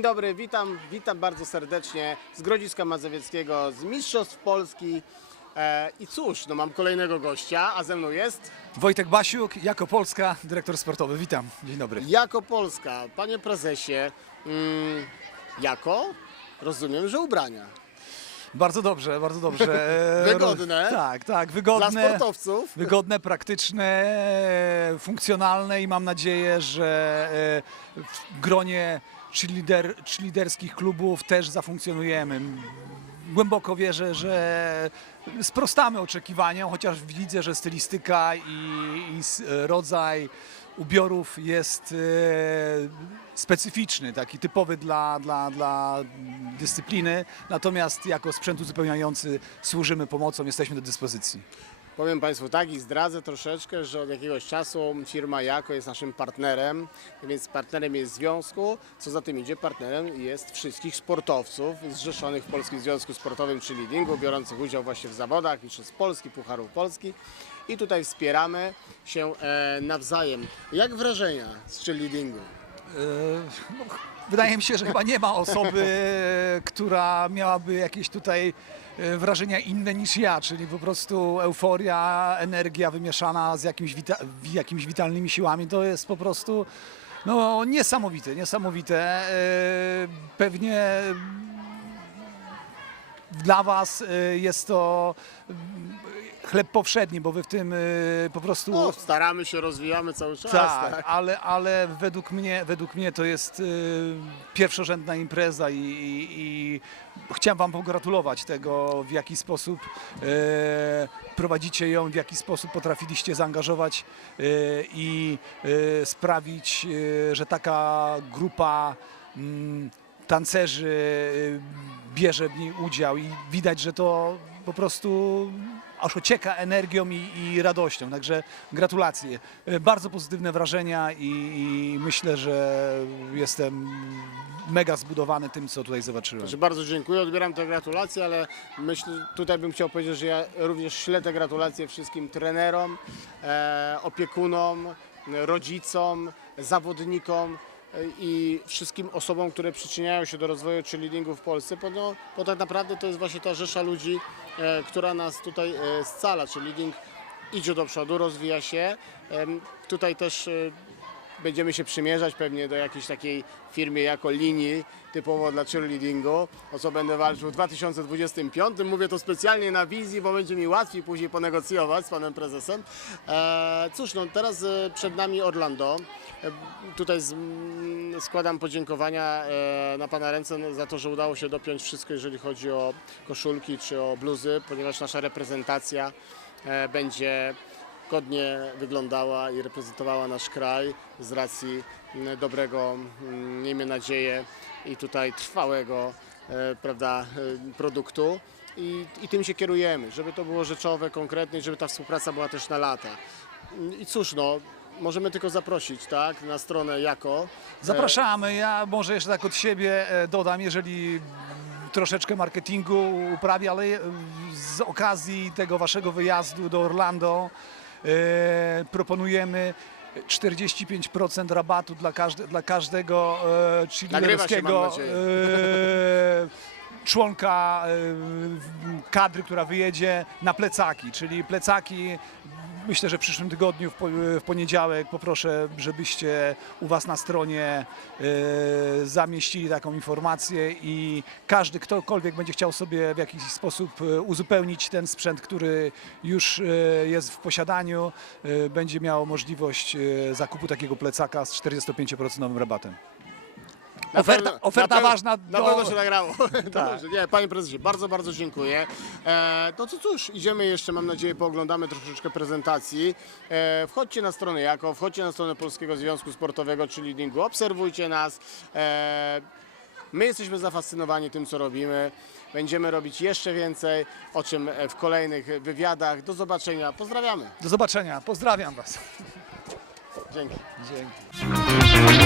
Dzień dobry, witam, witam bardzo serdecznie z Grodziska Mazowieckiego, z Mistrzostw Polski. E, I cóż, no mam kolejnego gościa, a ze mną jest Wojtek Basiuk, jako Polska, dyrektor sportowy. Witam, dzień dobry. jako Polska. Panie prezesie, mm, jako? Rozumiem, że ubrania. Bardzo dobrze, bardzo dobrze. E, Wygodne. ro- Tak, tak, Dla wygodne. sportowców. Wygodne, praktyczne, e, funkcjonalne i mam nadzieję, że e, w gronie cheerleader, cheerleaderskich klubów też zafunkcjonujemy. Głęboko wierzę, że sprostamy oczekiwaniom, chociaż widzę, że stylistyka i, i rodzaj ubiorów jest e, specyficzny, taki typowy dla, dla, dla dyscypliny. Natomiast jako sprzęt uzupełniający służymy pomocą, jesteśmy do dyspozycji. Powiem Państwu tak i zdradzę troszeczkę, że od jakiegoś czasu firma Jako jest naszym partnerem, więc partnerem jest związku, co za tym idzie partnerem jest wszystkich sportowców zrzeszonych w Polskim Związku Sportowym czy Leadingu, biorących udział właśnie w zawodach Mistrzostw Polski, Pucharów Polski i tutaj wspieramy się e, nawzajem. Jak wrażenia z cheerleadingu? E, no, Wydaje mi się, że chyba nie ma osoby, e, która miałaby jakieś tutaj e, wrażenia inne niż ja, czyli po prostu euforia, energia wymieszana z jakimś, wita jakimiś witalnymi siłami. To jest po prostu no, niesamowite, niesamowite. Pewnie dla Was jest to chleb powszedni, bo Wy w tym e, po prostu... No, staramy się, rozwijamy cały czas. Tak, Tak. ale, ale według mnie, według mnie to jest y, pierwszorzędna impreza i, i, i chciałem Wam pogratulować tego, w jaki sposób y, prowadzicie ją, w jaki sposób potrafiliście zaangażować y, i y, sprawić, y, że taka grupa mm, tancerzy y, bierze w niej udział i widać, że to po prostu aż ocieka energią i, i radością. Także gratulacje. Y, Bardzo pozytywne wrażenia i, i myślę, że jestem mega zbudowany tym, co tutaj zobaczyłem. Że bardzo dziękuję, odbieram te gratulacje, ale myślę, tutaj bym chciał powiedzieć, że ja również ślę te gratulacje wszystkim trenerom, e, opiekunom, rodzicom, zawodnikom e, i wszystkim osobom, które przyczyniają się do rozwoju cheerleadingu w Polsce, bo, no, bo tak naprawdę to jest właśnie ta rzesza ludzi, e, która nas tutaj e, scala. Cheerleading idzie do przodu, rozwija się. Em, tutaj też e, będziemy się przymierzać pewnie do jakiejś takiej firmy jako linii typowo dla cheerleadingu, o co będę walczył w 2025. Mówię to specjalnie na wizji, bo będzie mi łatwiej później ponegocjować z panem prezesem. E, cóż, no teraz e, przed nami Orlando. E, tutaj mm, składam podziękowania na pana ręce za to, że udało się dopiąć wszystko, jeżeli chodzi o koszulki czy o bluzy, ponieważ nasza reprezentacja będzie godnie wyglądała i reprezentowała nasz kraj z racji mm, dobrego, mm, miejmy nadzieję, i tutaj trwałego e, prawda, e, produktu. I, I tym się kierujemy, żeby to było rzeczowe, konkretne, i żeby ta współpraca była też na lata. I cóż, no, możemy tylko zaprosić, tak, na stronę jako. Zapraszamy. Ja może jeszcze tak od siebie e, dodam, jeżeli troszeczkę marketingu uprawię, ale e, z okazji tego waszego wyjazdu do Orlando e, proponujemy 45% rabatu dla, każde, dla każdego e, się, nadzieję. e, członka e, kadry, która wyjedzie na plecaki, czyli plecaki Myślę, że w przyszłym tygodniu, w, po, w poniedziałek, poproszę, żebyście u Was na stronie e, zamieścili taką informację i każdy, ktokolwiek będzie chciał sobie w jakiś sposób e, uzupełnić ten sprzęt, który już e, jest w posiadaniu, będzie miał możliwość zakupu takiego plecaka z 45% rabatem. Na Oferta- oferta na ważna Na do- pewno się nagrało. Tak. Dobrze, nie, panie prezesie, bardzo, bardzo dziękuję. E, no to cóż, idziemy jeszcze, mam nadzieję, pooglądamy troszeczkę prezentacji. E, wchodźcie na stronę Jako, wchodźcie na stronę Polskiego Związku Sportowego czy Leadingu, obserwujcie nas. E, my jesteśmy zafascynowani tym, co robimy. Będziemy robić jeszcze więcej, o czym w kolejnych wywiadach. Do zobaczenia. Pozdrawiamy. Do zobaczenia. Pozdrawiam Was. Dzięki. Dzięki.